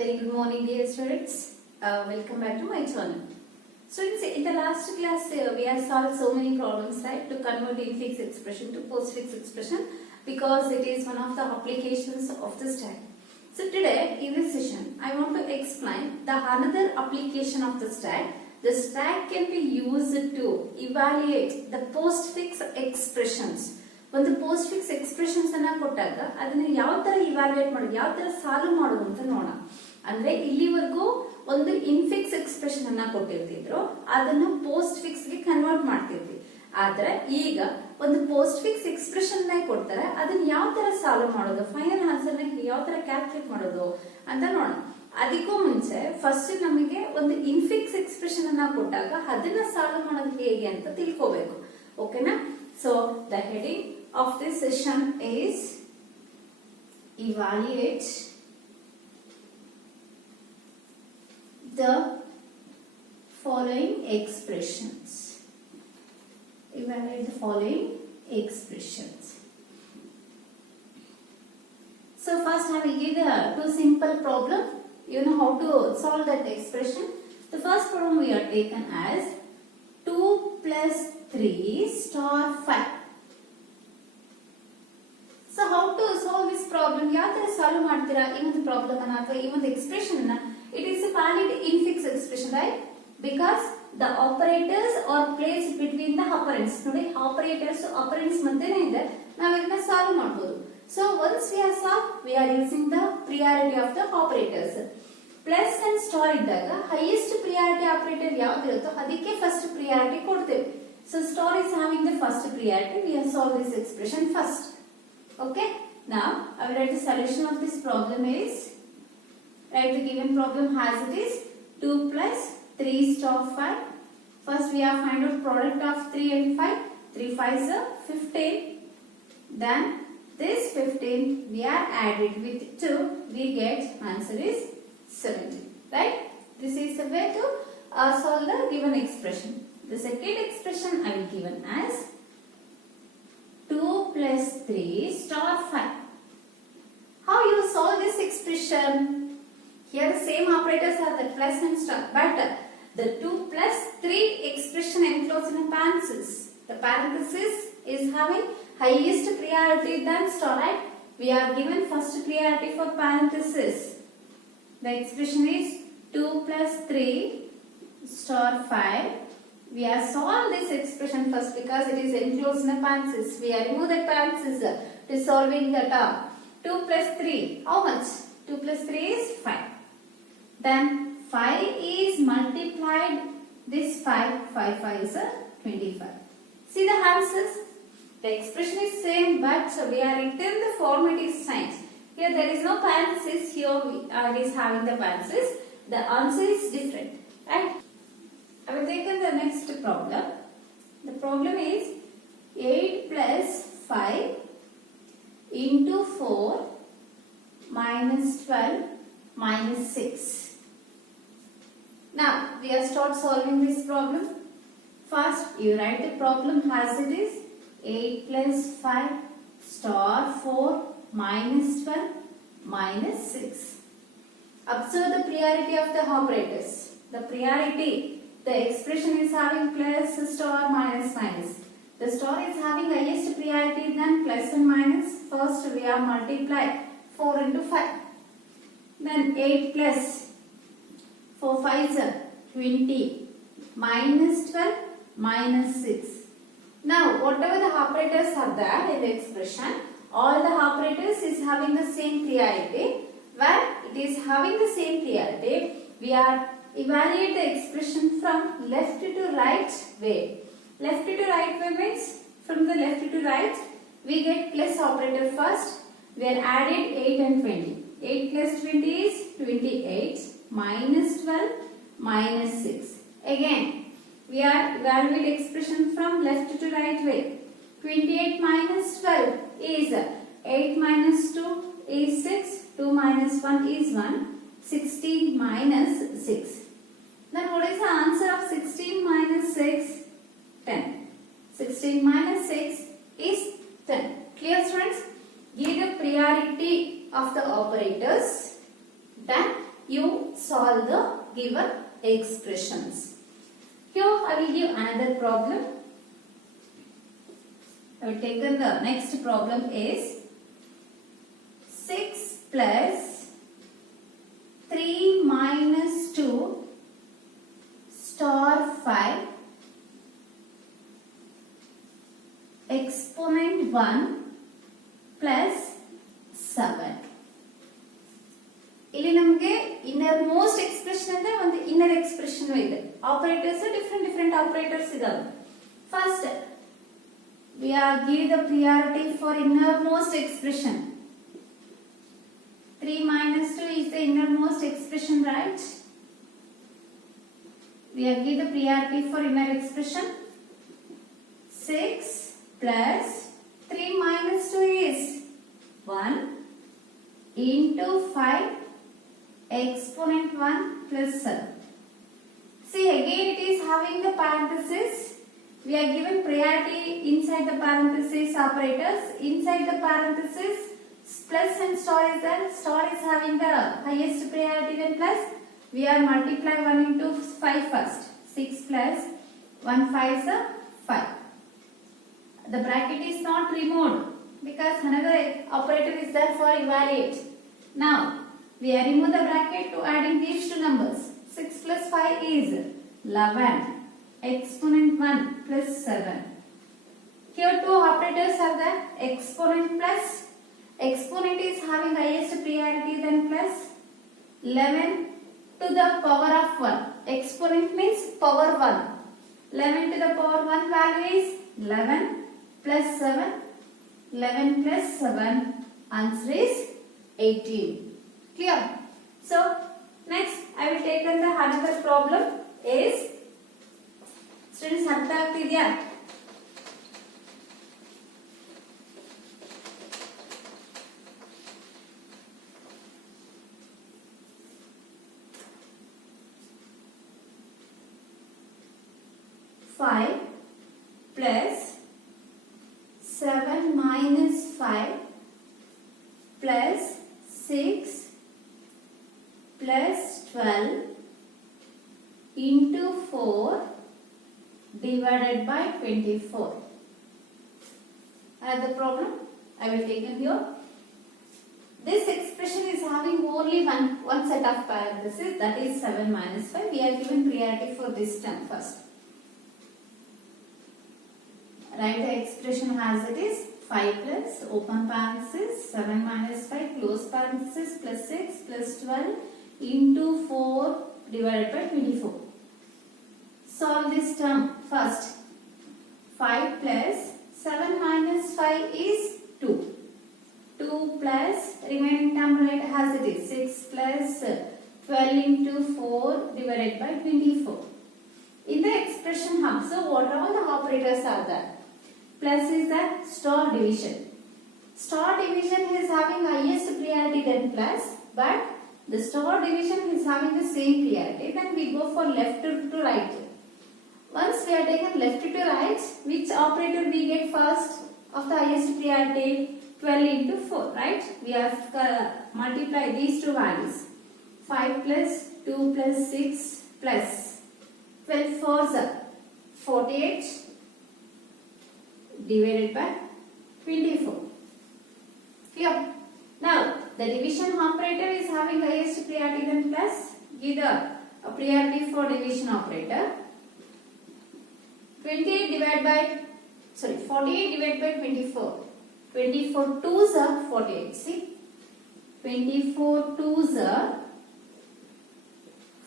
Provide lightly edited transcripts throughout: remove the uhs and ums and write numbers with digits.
Very good morning, dear students. Welcome back to my channel. Students, in the last class, we have solved so many problems, right? To convert infix expression to postfix expression because it is one of the applications of the stack. So today, in this session, I want to explain the another application of the stack. The stack can be used to evaluate the postfix expressions. ಒಂದು post fix expressions ಅನ್ನ ಕೊಟ್ಟಾಗ ಅದನ್ನ ಯಾವ ತರ evaluate ಮಾಡೋದು, ಯಾವ ತರ solve ಮಾಡೋದು ಅಂತ ನೋಡೋಣ. ಅಂದ್ರೆ ಇಲ್ಲಿವರೆಗೂ ಒಂದು ಇನ್ಫಿಕ್ಸ್ ಎಕ್ಸ್ಪ್ರೆಷನ್ ಅನ್ನ ಕೊಟ್ಟಿರ್ತಿದ್ರು, ಅದನ್ನ ಪೋಸ್ಟ್ ಫಿಕ್ಸ್ ಗೆ ಕನ್ವರ್ಟ್ ಮಾಡ್ತಿದ್ವಿ. ಆದ್ರೆ ಈಗ ಒಂದು ಪೋಸ್ಟ್ ಫಿಕ್ಸ್ ಎಕ್ಸ್ಪ್ರೆಷನ್ ಕೊಡ್ತಾರೆ, ಅದನ್ನ ಯಾವ ತರ ಸಾಲ್ವ್ ಮಾಡೋದು, ಫೈನಲ್ ಆನ್ಸರ್ ನ ಯಾವ ತರ ಕ್ಯಾಲ್ಕುಲೇಟ್ ಮಾಡೋದು ಅಂತ ನೋಡೋಣ. ಅದಕ್ಕೂ ಮುಂಚೆ ಫಸ್ಟ್ ನಮಗೆ ಒಂದು ಇನ್ಫಿಕ್ಸ್ ಎಕ್ಸ್ಪ್ರೆಷನ್ ಅನ್ನ ಕೊಟ್ಟಾಗ ಅದನ್ನ ಸಾಲ್ವ್ ಮಾಡೋದು ಹೇಗೆ ಅಂತ ತಿಳ್ಕೋಬೇಕು. ಓಕೆನಾ? So the heading of this session is evaluate the following expressions. Evaluate the following expressions. So first I will give the two simple problem. You know how to solve that expression. The first problem we are taken as 2 plus 3 star 5. So how to solve this problem? ಯಾವ ತರ solve ಮಾಡ್ತೀರಾ ಈ ಒಂದು problem ಅನ್ನ ಅಥವಾ ಈ ಒಂದು expression ಅನ್ನ? It is a valid infix expression, right? Because the operators are placed between the operands. ನೋಡಿ, operators operands ಮಧ್ಯೆನೇ ಇದೆ, ನಾವು ಇದನ್ನ ಸಾಲ್ವ್ ಮಾಡಬಹುದು. So once we have solved, we are using the priority of the operators. Plus and star ಇದ್ದಾಗ highest priority operator ಯಾವ್ದಿರುತ್ತೋ ಅದಕ್ಕೆ first priority ಕೊಡ್ತೇವೆ. So star is having the first priority. We have solved this expression first. Okay. Now I will write the solution of this problem is, write the given problem as it is 2 plus 3 star 5. First we have find out product of 3 and 5. 3 5s are 15. Then this 15 we are added with 2. We get answer is 70. Right? This is the way to solve the given expression. The second expression I will given as 2 plus 3 star 5. How you solve this expression? Here the same operators are the plus and star, but the 2 plus 3 expression enclosed in a parenthesis. The parenthesis is having highest priority than star, right? We are given first priority for parenthesis. The expression is 2 plus 3 star 5. We have solved this expression first because it is enclosed in a parenthesis. We have removed that parenthesis to solving the term. 2 plus 3, how much? 2 plus 3 is 5. Then 5 is multiplied this 5. 5 is 25. See the answers? The expression is same, but we are written the formative signs. Here there is no parenthesis. Here it is having the parenthesis. The answer is different, right? I will take the next problem. The problem is 8 plus 5 into 4 minus 12 minus 6. Now we have start solving this problem. First you write the problem as it is. 8 plus 5 star 4 minus 12 minus 6. Observe the priority of the operators. The priority, the expression is having plus, star, minus, minus. The star is having highest priority than plus and minus. First we have multiplied 4 into 5. Then 8 plus 4 5s are 20 minus 12 minus 6. Now whatever the operators are there in the expression, all the operators is having the same priority. Where it is having the same priority, we are evaluate the expression from left to right way. Left to right way means from the left to right we get plus operator first. We are added 8 and 20. 8 plus 20 is 28 minus 12 minus 6. Again we are evaluate expression from left to right way. 28 minus 12 is 8 minus 2 is 6. 2 minus 1 is 1. 16 minus 6. Then what is the answer of 16 minus 6? 10. 16 minus 6 is 10. Clear, students? Give the priority of the operators. Then you solve the given expressions. Here I will give another problem. I will take the next problem is 6 plus 3 minus 2 star 5 exponent 1 plus 7. ಇಲ್ಲಿ ನಮಗೆ inner most expression ಅಂದ್ರೆ ಒಂದು inner expression ಇದೆ. Operators different operators ಇದಾವೆ. First we are give the priority for innermost expression. 3 minus 2 is the innermost expression, right? We are give the priority for inner expression. 6 plus 3 minus 2 is 1 into 5 exponent 1 plus 7. See, again it is having the parenthesis. We are given priority inside the parenthesis operators. Inside the parenthesis, plus and star is there. Star is having the highest priority than plus. We are multiply 1 into 5 first. 6 plus 1 5 is 5. The bracket is not removed because another operator is there for evaluate. Now, we are remove the bracket to adding these two numbers. 6 plus 5 is 11. Exponent 1 plus 7. Here two operators are there. Exponent plus. Exponent is having highest priority than plus. 11 to the power of 1. Exponent means power 1. 11 to the power 1 value is 11 plus 7. 11 plus 7. Answer is 18. Clear? So, next I will take another problem is students ಅರ್ಥ ಆಗ್ತಿದ್ಯಾ? Five plus 7 minus 5 plus 6 plus 12 into 4 divided by 24. I have the problem. I will take it here. This expression is having only one set of parentheses, that is 7 minus 5. We are given priority for this term first. Write the expression as it is. 5 plus open parenthesis 7 minus 5 close parenthesis plus 6 plus 12 into 4 divided by 24. Solve this term first. 5 plus 7 minus 5 is 2. 2 plus remaining term right as it is 6 plus 12 into 4 divided by 24. In the expression hub, so what are all the operators are there? Plus is the star division. Star division is having highest priority than plus, but the star division is having the same priority. Then we go for left to right. Once we are taken left to right, which operator we get first of the highest priority? 12 into 4, right? We have multiply these two values. 5 plus 2 plus 6 plus 12 4s 48 divided by 24. Clear? Now, the division operator is having highest priority than plus. Give the priority for division operator. 48 divided by 24. 24 2s are 48. See, 24 2s are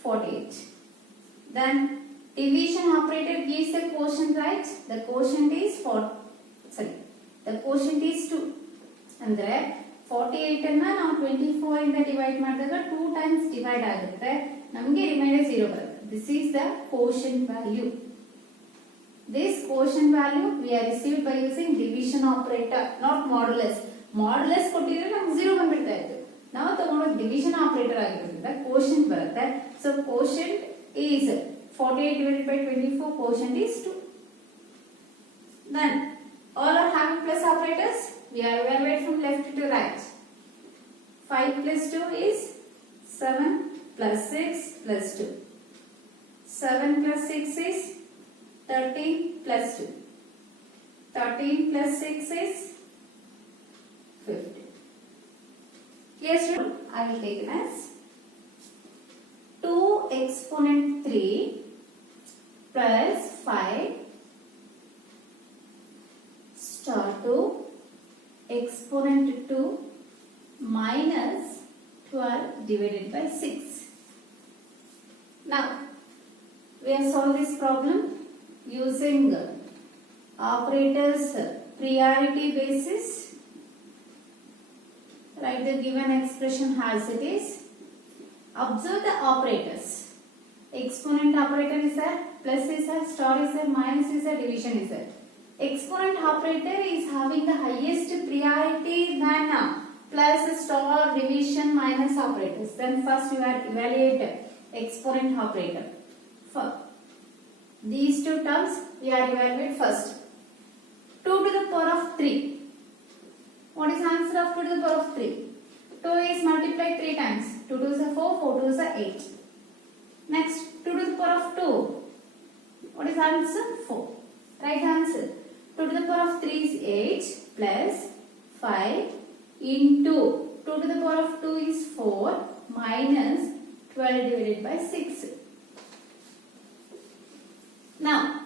48. Then division operator gives a quotient, right? The quotient is 2. ಅಂದ್ರೆ 48 ಅನ್ನು ನಾವು 24 ಇಂದ divide ಮಾಡಿದಾಗ 2 times divide ಆಗುತ್ತೆ, ನಮಗೆ reminder 0 ಬರುತ್ತೆ. This is the quotient value. This quotient value we are received by using division operator, not modulus. Modulus ಕೊಟ್ಟಿದ್ರೆ ನಮಗೆ 0 ಬಂದ್ಬಿಡ್ತಾ ಇತ್ತು. ನಾವು ತಗೊಂಡು division operator ಆಗಿರೋದ್ರಿಂದ quotient ಬರುತ್ತೆ. So quotient is 48 divided by 24. Quotient is 2. Then all are having plus operators. We are evaluate from left to right. 5 plus 2 is 7 plus 6 plus 2. 7 plus 6 is 13 plus 2. 13 plus 6 is 15. Here student, I will take it as 2 exponent 3 plus 5 star 2 exponent 2 minus 12 divided by 6. Now, we have solved this problem using operators priority basis. Write the given expression as it is. Observe the operators. Exponent operator is there, plus is there, star is there, minus is there, division is there. Exponent operator is having the highest priority than plus, star, division, minus operators. Then first you are evaluate exponent operator. For these two terms, we are evaluate first. 2 to the power of 3. What is the answer of 2 to the power of 3? 2 is multiplied 3 times. 2 to the 4, 4 to the 8. Next, 2 to the power of 2. What is the answer? 4. Right answer. 2 to the power of 3 is 8 plus 5 into 2 to the power of 2 is 4 minus 12 divided by 6. Now,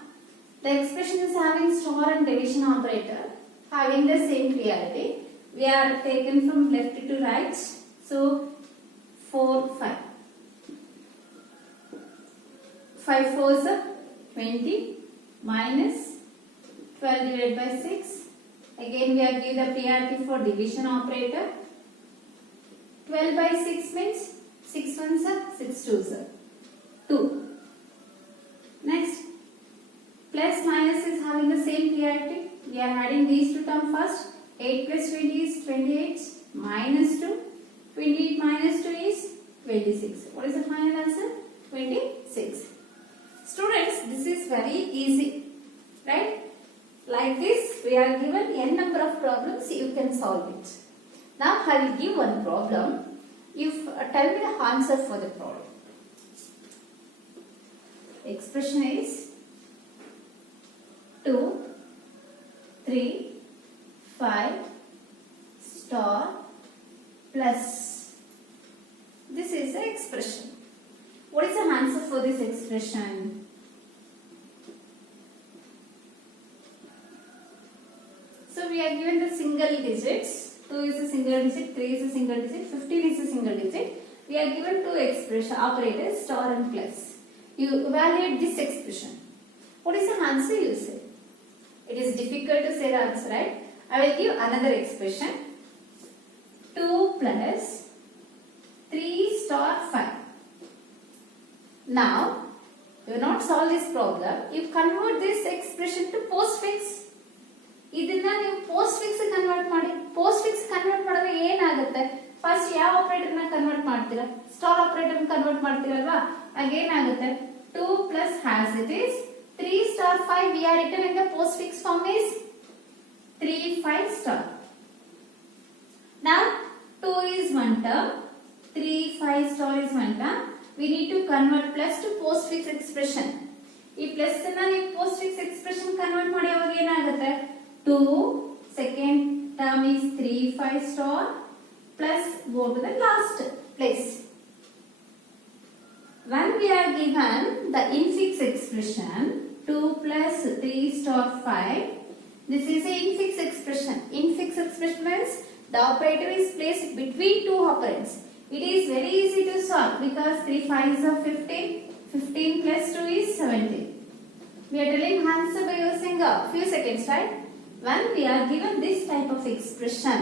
the expression is having star and division operator having the same priority. We are taken from left to right. So, 4, 5. 5 4s are 20 minus 12 divided by 6. Again, we are given the priority for division operator. 12 by 6 means 6 1s are 6 2s are 2. Next, plus minus is having the same priority. We are adding these two terms first. 8 plus 20 is 28 minus 2. 28 minus 2 is 26. What is the final answer? 26. Students, this is very easy, right? Like this, we are given n number of problems, you can solve it. Now, I will give one problem. You tell me the answer for the problem. Expression is 2, 3, 5, star, plus. This is the expression. What is the answer for this expression? So we are given the single digits. 2 is a single digit, 3 is a single digit, 15 is a single digit. We are given two expression operators, star and plus. You evaluate this expression. What is the answer you say? It is difficult to say the answer, right? I will give another expression. 2 plus 3 star 5. Now, you will not solve this problem. You convert this expression to postfix. ಇದನ್ನ ನೀವು postfix convert ಮಾಡಿ. Postfix convert ಮಾಡಿದ್ರೆ ಏನಾಗುತ್ತೆ? First ಯಾವ operator ನ convert ಮಾಡ್ತೀರಾ? Star operator convert ಮಾಡ್ತೀರಲ್ವಾ? ಆಗ ಏನಾಗುತ್ತೆ? 2 plus as it is 3 star 5. We are written in the postfix form is 3 5 star. Now 2 is one term, 3 5 star is one term. We need to convert plus to postfix expression. ಈ plus ಅನ್ನ ನೀವು postfix expression convert ಮಾಡಿ ಅವಾಗ ಏನಾಗುತ್ತೆ? 2 second term is 3 5 star plus go to the last place. When we are given the infix expression 2 plus 3 star 5, this is a infix expression. Infix expression means the operator is placed between two operands. It is very easy to solve because 3 5s are 15. 15 plus 2 is 17. We are telling answer by using a few seconds, right? When we are given this type of expression,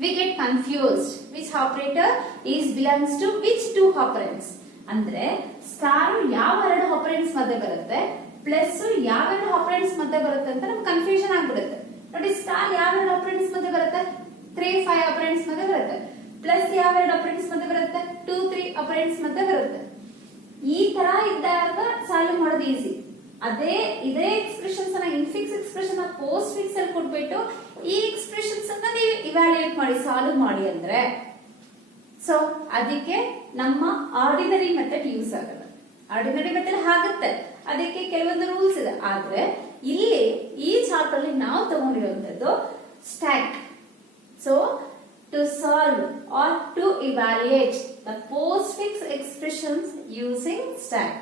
we get confused. Which operator is belongs to which two operands? ಅಂದ್ರೆ star ಯಾವ ಎರಡು operands ಮಧ್ಯೆ ಬರುತ್ತೆ, plus ಯಾವ ಎರಡು operands ಮಧ್ಯೆ ಬರುತ್ತೆ ಅಂತ ನಮ್ಗೆ ಕನ್ಫ್ಯೂಷನ್ ಆಗ್ಬಿಡುತ್ತೆ. ನೋಡಿ, ಸ್ಟಾರ್ ಯಾವ ಎರಡು ಆಪರೆಂಟ್ಸ್ ಮಧ್ಯೆ ಬರುತ್ತೆ? 3 5 ಆಪರೆಂಟ್ಸ್ ಮಧ್ಯೆ ಬರುತ್ತೆ. ಪ್ಲಸ್ ಯಾವ ಎರಡು ಆಪರೆಂಟ್ಸ್ ಮಧ್ಯೆ ಬರುತ್ತೆ? 2 3 ಆಪರೆಂಟ್ಸ್ ಮಧ್ಯೆ ಬರುತ್ತೆ. ಈ ತರ ಇದ್ದಾಗ ಸಾಲ್ವ್ ಮಾಡೋದು ಈಸಿ. ಇದೇ ಎಕ್ಸ್ಪ್ರೆಷನ್ಸ್ ಅನ್ನ ಇನ್ಫಿಕ್ಸ್ ಎಕ್ಸ್ಪ್ರೆಷನ್ ಪೋಸ್ಟ್ ಫಿಕ್ಸ್ ಅಲ್ಲಿ ಕೊಟ್ಬಿಟ್ಟು ಈ ಎಕ್ಸ್ಪ್ರೆಷನ್ಸ್ ಅನ್ನ ನೀವು ಇವ್ಯಾಲ್ಯೂಯೇಟ್ ಮಾಡಿ ಸಾಲ್ವ್ ಮಾಡಿ ಅಂದ್ರೆ ಸೊ ಅದಕ್ಕೆ ನಮ್ಮ ಆರ್ಡಿನರಿ ಮೆಥಡ್ ಯೂಸ್ ಆಗಲ್ಲ. ಆರ್ಡಿನರಿ ಮೆಥಡ್ ಆಗುತ್ತೆ, ಅದಕ್ಕೆ ಕೆಲವೊಂದು ರೂಲ್ಸ್ ಇದೆ. ಆದ್ರೆ ಇಲ್ಲಿ ಈ ಚಾಪ್ಟರ್ ಅಲ್ಲಿ ನಾವು ತಗೊಂಡಿರುವಂತದ್ದು stack. So to solve or to evaluate the postfix expressions using stack,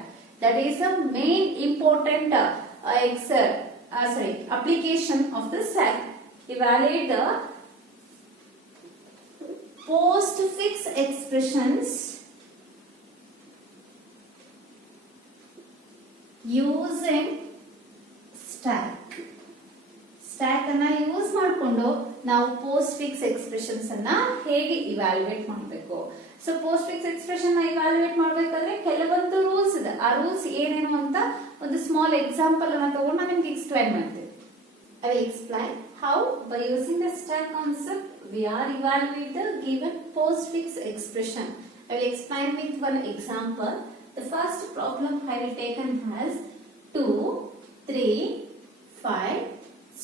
that is the main important application of the stack. Evaluate the postfix expressions using stack. Stack ಅನ್ನ ಯೂಸ್ ಮಾಡಿಕೊಂಡು ನಾವು ಪೋಸ್ಟ್ ಫಿಕ್ಸ್ ಎಕ್ಸ್ಪ್ರೆಷನ್ಸ್ ಅನ್ನ ಹೇಗೆ evaluate ಮಾಡಬೇಕು. So post fix expression ನ evaluate ಮಾಡಬೇಕಾದ್ರೆ ಕೆಲವೊಂದು rules ಇದೆ. ಆ ರೂಲ್ಸ್ ಏನೇನು ಅಂತ ಒಂದು ಸ್ಮಾಲ್ ಎಕ್ಸಾಂಪಲ್ ಅನ್ನ ತಗೊಂಡು ನಾನು ನಿಮ್ಗೆ ಎಕ್ಸ್ಪ್ಲೈನ್ ಮಾಡ್ತೀನಿ. I will explain how by using the stack concept we are evaluate the given post fix expression. I will explain with one example. The first problem I will taken as 2, 3, 5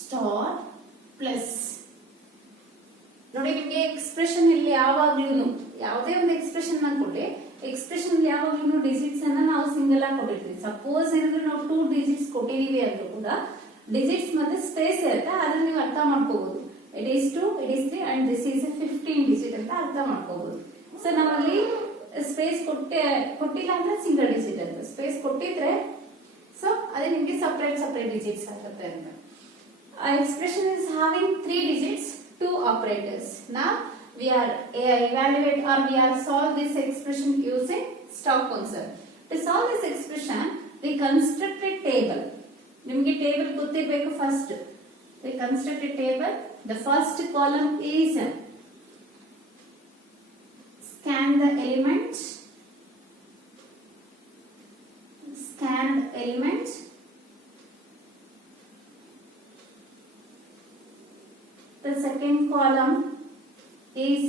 star plus. ನೋಡಿ, ನಿಮಗೆ expression ಇಲ್ಲಿ ಯಾವಾಗ್ಲೂ ಯಾವುದೇ ಒಂದು expression ಕೊಟ್ಟೆ, expression ಯಾವಾಗ್ಲೂ digits ಅನ್ನ ನಾವು ಸಿಂಗಲ್ ಆಗಿ ಕೊಟ್ಟಿರ್ತೀವಿ. ಸಪೋಸ್ ಏನಾದ್ರು ನಾವು 2 ಡಿಜಿಟ್ಸ್ ಕೊಟ್ಟಿದೀವಿ ಅಂದ್ರೂ ಕೂಡ ಡಿಜಿಟ್ಸ್ ಮತ್ತೆ ಸ್ಪೇಸ್ ಇರುತ್ತೆ, ಅದನ್ನ ನೀವು ಅರ್ಥ ಮಾಡ್ಕೋಬಹುದು. It is 2, it is 3 and this is a 15 digit ಅಂತ ಅರ್ಥ ಮಾಡ್ಕೋಬಹುದು. ಸೊ ನಾವಲ್ಲಿ ಸ್ಪೇಸ್ ಕೊಟ್ಟಿಲ್ಲ ಅಂದ್ರೆ ಸಿಂಗಲ್ ಡಿಜಿಟ್ ಅಂತ, ಸ್ಪೇಸ್ ಕೊಟ್ಟಿದ್ರೆ ಸೊ ಅದೇ ನಿಮ್ಗೆ ಸಪರೇಟ್ ಡಿಜಿಟ್ಸ್ ಆಗುತ್ತೆ ಅಂತ. Expression is having 3 digits, 2 operators. Now we are evaluate or we are solve this expression using stack concept. To solve this expression, we construct a table. Nimge table ಗೊತ್ತಿರಬೇಕು. First we construct a table. The first column is scan the element. Scanned element. The second column is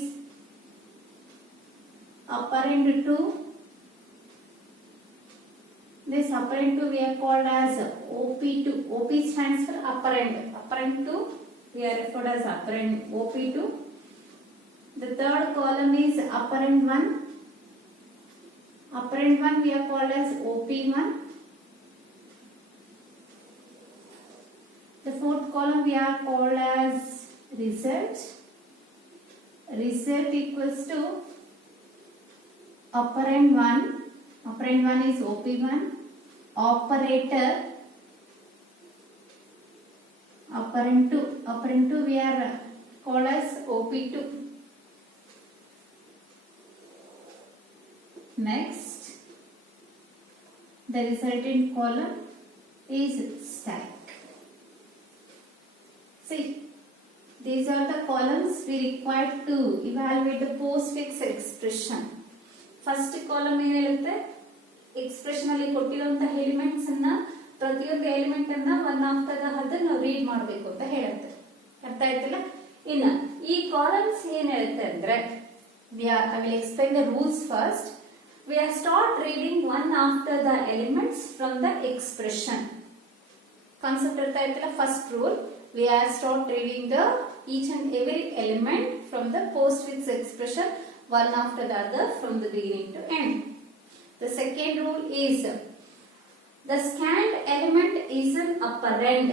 operand 2. This operand 2 we are called as OP2. OP stands for operand. Operand 2 we are referred as operand OP2. The third column is operand 1. Operand 1 we are called as OP1. The fourth column we are called as result. Result equals to operand 1. Operand 1 is OP1. Operator operand 2. Operand 2 we are called as OP2. Next, the resultant column is stack. See, these are the columns we required to evaluate the postfix expression. First column ಏನು ಹೇಳುತ್ತೆ, expression ಅಲ್ಲಿ ಕೊಟ್ಟಿರುವಂತಹ elements ಅನ್ನ ಪ್ರತಿಯೊಂದು element ಅನ್ನ one after the other ನಾವು read ಮಾಡಬೇಕು ಅಂತ ಹೇಳುತ್ತೆ. ಅರ್ಥ ಆಯ್ತಲ್ಲ? ಇನ್ನ ಈ ಕಾಲಮ್ಸ್ ಏನ್ ಹೇಳುತ್ತೆ ಅಂದ್ರೆ, I will explain the rules first. We are start reading one after the elements from the expression. Concept ಅರ್ಥ ಆಯ್ತಲ್ಲ? First rule, we are start reading the each and every element from the postfix expression one after the other from the beginning to end. The second rule is the scanned element is an operand.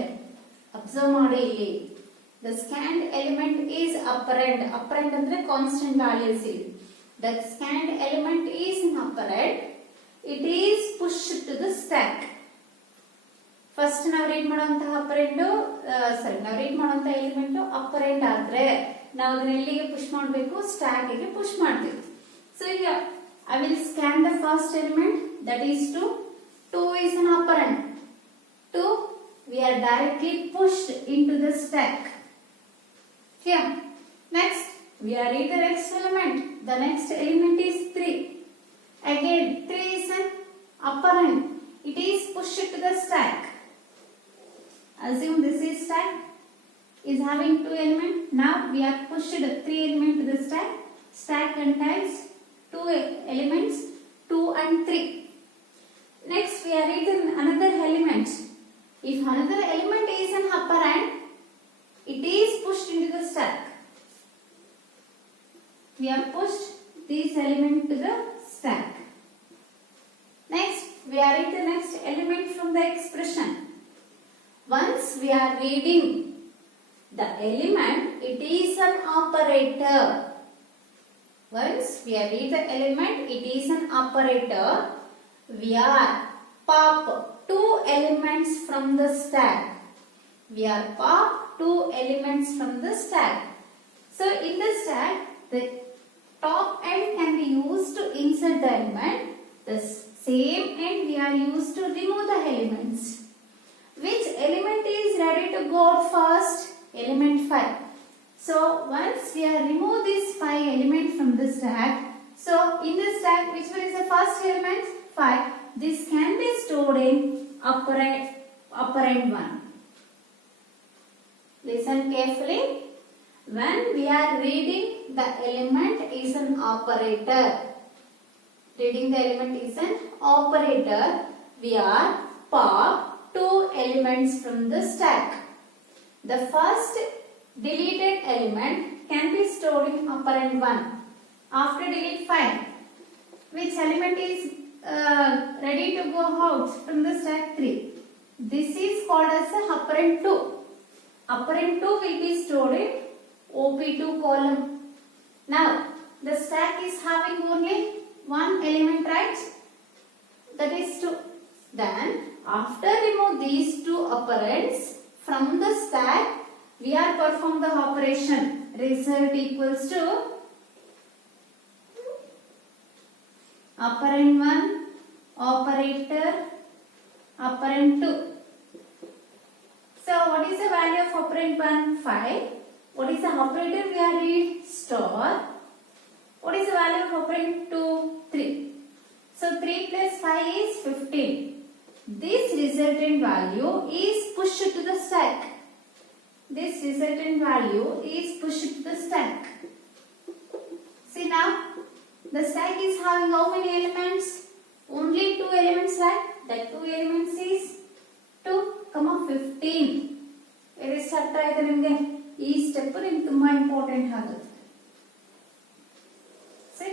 Observe ಮಾಡಿ ಇಲ್ಲಿ. The scanned element is operand. Operand ಅಂದ್ರೆ constant values ಇಲ್ಲಿ. The scanned element is an operand. It is pushed to the stack. First ನಾವು read ಮಾಡುವಂತಹ element ಅಪರೆಂಡ್ ಆದ್ರೆ ನಾವು ಅದನ್ನ ಎಲ್ಲಿಗೆ ಪುಷ್ ಮಾಡಬೇಕು, ಸ್ಟ್ಯಾಕ್ ಗೆ ಪುಷ್ ಮಾಡ್ತೀವಿ. ಸೊ ಈಗ I will scan the first element, that is 2. 2 is an operand. 2 we are directly pushed into the stack. Here, next we are read the next element. The next element is 3. Again 3 is an operand. It is pushed to the stack. Assume this is stack is having 2 elements. Now we are pushed 3 elements to the stack. Stack contains 2 elements, 2 and 3. Next we are reading another element. If another element is an operand, it is pushed into the stack. We have pushed this element to the stack. Next, we are in the next element from the expression. Once we are reading the element, it is an operator. Once we are reading the element, it is an operator. We are pop two elements from the stack. We are pop two elements from the stack. So in the stack, the top end can be used to insert the element. The same end we are used to remove the elements. Which element is ready to go out first? Element 5. So once we are remove this 5 element from the stack, so in the stack, which one is the first element? 5. This can be stored in operand 1. Listen carefully. When we are reading, the element is an operator. Reading the element is an operator. We are pop two elements from the stack. The first deleted element can be stored in operand 1. After delete 5, which element is ready to go out from the stack? 3. This is called as a operand 2. Operand 2 will be stored in OP2 column. Now, the stack is having only one element, right? That is 2. Then, after remove these two operands from the stack, we are perform the operation. Result equals to operand 1, operator, operand 2. So, what is the value of operand 1? 5. What is the operator we are read? Store. What is the value of operand 2? 3. So, 3 plus 5 is 15. This resultant value is pushed to the stack. This resultant value is pushed to the stack. See now, the stack is having how many elements? Only 2 elements, right? That 2 elements is 2, 15. Very start ಆಯ್ತು ನಿಮಗೆ ಈ step ನಿಮಗೆ ತುಂಬಾ important ಆಗುತ್ತೆ. See,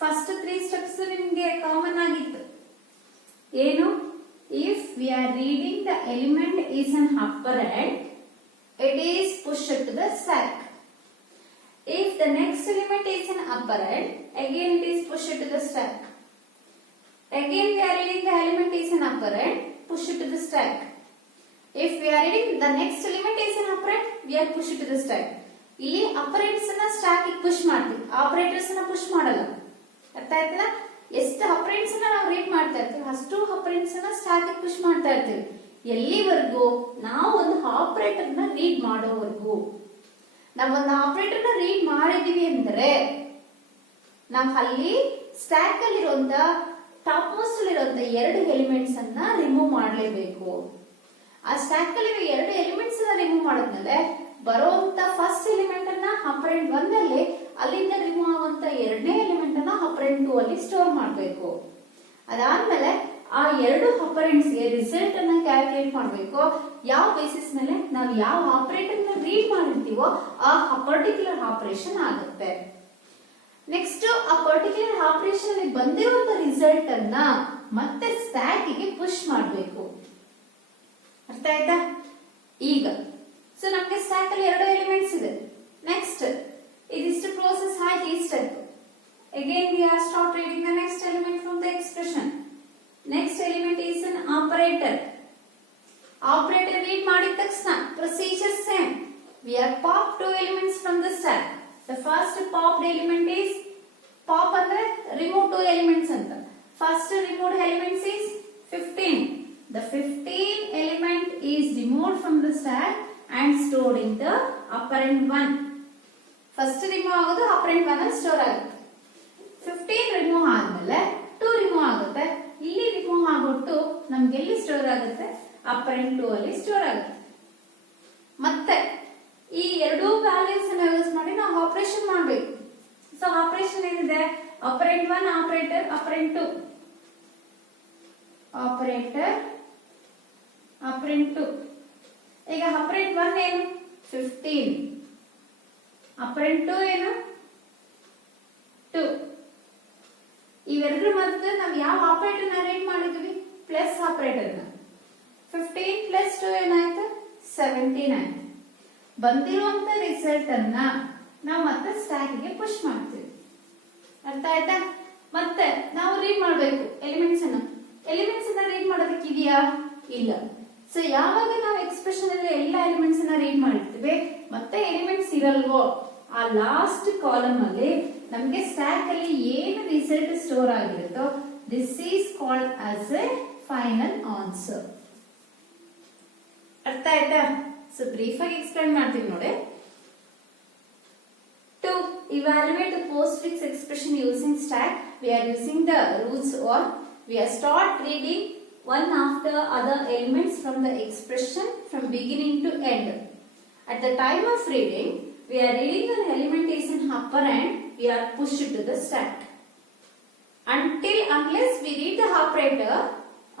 first 3 steps ನಿಮಗೆ common ಆಗಿತ್ತು. ಏನು? If we are reading the element is an operand, it is pushed to the stack. If the next element is an operand, again it is pushed to the stack. Again we are reading the element is an operand, push it to the stack. If we are reading the next element is an operand, we are push it to the stack. ಇಲ್ಲಿ operators ಅನ್ನ stock ಗೆ push ಮಾಡ್ತೀವಿ, operators ಅನ್ನ push ಮಾಡಲ್ಲ. ಅರ್ಥ ಆಯ್ತಲ್ಲ? ಎಷ್ಟು operators ಅನ್ನ ನಾವು ರೀಡ್ ಮಾಡ್ತಾ ಇರ್ತೀವಿ ಅಷ್ಟು ಆಪರೇಟರ್ಸ್ ಅನ್ನ ಸ್ಟಾಕ್ ಗೆ ಪುಷ್ ಮಾಡ್ತಾ ಇರ್ತೀವಿ. ಎಲ್ಲಿವರೆಗೂ ನಾವು ಒಂದು ಆಪರೇಟರ್ ನ ರೀಡ್ ಮಾಡೋವರೆಗೂ. ನಾವು ಒಂದು ಆಪರೇಟರ್ ನ ರೀಡ್ ಮಾಡಿದೀವಿ ಅಂದ್ರೆ ನಾವು ಅಲ್ಲಿ ಸ್ಟಾಕ್ ಅಲ್ಲಿ ಇರುವಂತ ಟಾಪ್ ಮೋಸ್ಟ್ ಅಲ್ಲಿ ಇರುವಂತ 2 ಎಲಿಮೆಂಟ್ಸ್ ಅನ್ನ ರಿಮೂವ್ ಮಾಡಲೇಬೇಕು. ಆ ಸ್ಟಾಕ್ ಅಲ್ಲಿ 2 ಎಲಿಮೆಂಟ್ಸ್ ಅನ್ನ ರಿಮೂವ್ ಮಾಡಿದ್ಮೇಲೆ ಬರುವಂತ ಫಸ್ಟ್ ಎಲಿಮೆಂಟ್ ಅನ್ನ ಆಪರೆಂಟ್ 1 ಅಲ್ಲಿ, ಅಲ್ಲಿಂದ ರಿಮೂವ್ ಆಗುವಂತ 2ನೇ ಎಲಿಮೆಂಟ್ ಅನ್ನ ಆಪರೆಂಟ್ 2 ಅಲ್ಲಿ ಸ್ಟೋರ್ ಮಾಡಬೇಕು. ಅದಾದ್ಮೇಲೆ ಆ 2 ಆಪರೆಂಟ್ಸ್ ಗೆ ರಿಸಲ್ಟ್ ಅನ್ನ ಕ್ಯಾಲ್ಕುಲೇಟ್ ಮಾಡಬೇಕು. ಯಾವ ಬೇಸಿಸ್ ಮೇಲೆ ನಾವು ಯಾವ ಆಪರೇಟರ್ ನ ರೀಡ್ ಮಾಡಿರ್ತೀವೋ ಆ ಪರ್ಟಿಕ್ಯುಲರ್ ಆಪರೇಷನ್ ಆಗುತ್ತೆ. ನೆಕ್ಸ್ಟ್ ಆ ಪರ್ಟಿಕ್ಯುಲರ್ ಆಪರೇಷನ್ ಅಲ್ಲಿ ಬಂದಿರುವಂತ ರಿಸಲ್ಟ್ ಅನ್ನ ಮತ್ತೆ ಸ್ಟ್ಯಾಕ್ ಗೆ ಪುಷ್ ಮಾಡಬೇಕು. ಅರ್ಥ ಆಯ್ತಾ? ಈಗ ಸೊ ನಮಗೆ ಸ್ಟ್ಯಾಕ್ ಅಲ್ಲಿ 2 ಎಲಿಮೆಂಟ್ಸ್ ಇದೆ. ನೆಕ್ಸ್ಟ್ ಇದಿಷ್ಟು ಪ್ರೋಸೆಸ್ ಆಯ್ತು ಈ step. Again we are start reading the next element from the expression. Next element is an operator. Operator read ಮಾಡಿದ ತಕ್ಷಣ procedure same. We are pop 2 elements from the stack. The first popped element is pop andre remove 2 elements anta. First removed elements is 15. The 15 element is removed from the stack and stored in the operand 1. First remove ಆಗೋದು operand 1 ಅಲ್ಲಿ store ಆಗುತ್ತೆ. 15 remove ಆದ್ಮೇಲೆ 2 remove ಆಗುತ್ತೆ. ಇಲ್ಲಿ remove ಆಗೋಟ್ಟು ನಮ್ಗೆ ಎಲ್ಲಿ store ಆಗುತ್ತೆ? operand 2 ಅಲ್ಲಿ ಸ್ಟೋರ್ ಆಗುತ್ತೆ. ಮತ್ತೆ ಈ 2 ವ್ಯಾಲ್ಯೂಸ್ ಅನ್ನು ಯೂಸ್ ಮಾಡಿ ನಾವು ಆಪರೇಷನ್ ಮಾಡಬೇಕು. ಸೊ ಆಪರೇಷನ್ ಏನಿದೆ? Operand 1 operator, operand 2 operator, operand 2. ಈಗ ಆಪರೇಂಡ್ 1 ಏನು? 15. ಆಪರೇಂಡ್ 2 ಏನು? 2. ಇವೆರಡರ ಮಧ್ಯೆ ನಾವು ಯಾವ ಆಪರೇಟರ್ ನ ರೀಡ್ ಮಾಡಿದ್ವಿ? ಪ್ಲಸ್ ಆಪರೇಟರ್ ನ. 15 ಪ್ಲಸ್ 2 ಏನಾಯ್ತು? 17 ಆಯ್ತು. ಬಂದಿರುವಂತ ರಿಸಲ್ಟ್ ಅನ್ನ ನಾವು ಮತ್ತೆ ಸ್ಟ್ಯಾಕ್ ಗೆ ಪುಷ್ ಮಾಡ್ತೀವಿ. ಅರ್ಥ ಆಯ್ತಾ? ಮತ್ತೆ ನಾವು ರೀಡ್ ಮಾಡಬೇಕು ಎಲಿಮೆಂಟ್ಸ್ ಅನ್ನ. ಎಲಿಮೆಂಟ್ಸ್ ಅನ್ನ ರೀಡ್ ಮಾಡೋದಕ್ಕೆ ಇದೆಯಾ? ಇಲ್ಲ. ಸೊ ಯಾವಾಗ ನಾವು ಎಕ್ಸ್ಪ್ರೆಷನ್ ಅಲ್ಲಿ ಎಲ್ಲ ಎಲಿಮೆಂಟ್ಸ್ ಅನ್ನ ರೀಡ್ ಮಾಡಿರ್ತೀವಿ ಮತ್ತೆ ಎಲಿಮೆಂಟ್ಸ್ ಇರಲ್ವೋ ಆ ಲಾಸ್ಟ್ ಕಾಲಮ್ ಅಲ್ಲಿ ನಮಗೆ ಸ್ಟ್ಯಾಕ್ ಅಲ್ಲಿ ಏನು ರಿಸಲ್ಟ್ ಸ್ಟೋರ್ ಆಗಿರುತ್ತೋ this is called as a final answer. ಅರ್ಥ ಆಯ್ತಾ? ಸೊ ಬ್ರೀಫ್ ಆಗಿ ಎಕ್ಸ್ಪ್ಲೈನ್ ಮಾಡ್ತೀವಿ ನೋಡಿ. To evaluate the postfix expression using stack, we are using the rules or we are start reading one after other elements from the expression from beginning to end. At the time of reading, we are reading an element is in upper and we are pushed to the stack. Unless we read the operator,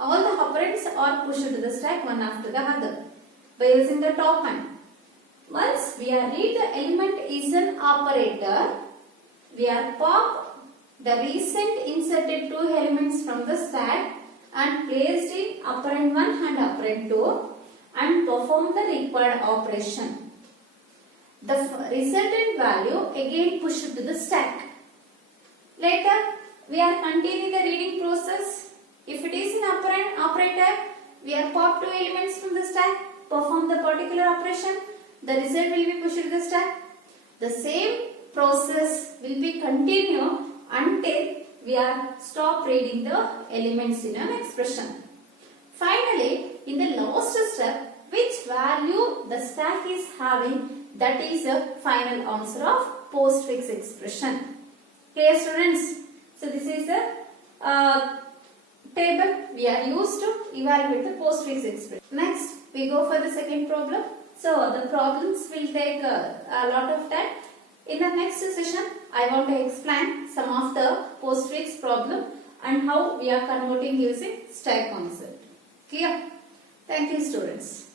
all the operands are pushed to the stack one after the other by using the top hand. Once we are read the element is an operator, we are pop the recent inserted two elements from the stack and placed in operand 1 and operand 2 and perform the required operation. The resultant value again pushed to the stack. Later, we are continuing the reading process. If it is an operand operator, we are pop two elements from the stack, perform the particular operation. The result will be pushed to the stack. The same process will be continue until we are stop reading the elements in an expression. Finally, in the last step, which value the stack is having, that is the final answer of postfix expression. Clear, students? So this is the table we are used to evaluate the postfix expression. Next, we go for the second problem. So the problems will take a lot of time. In the next session, I want to explain some of the postfix problem and how we are converting using stack concept. Clear? Thank you, students.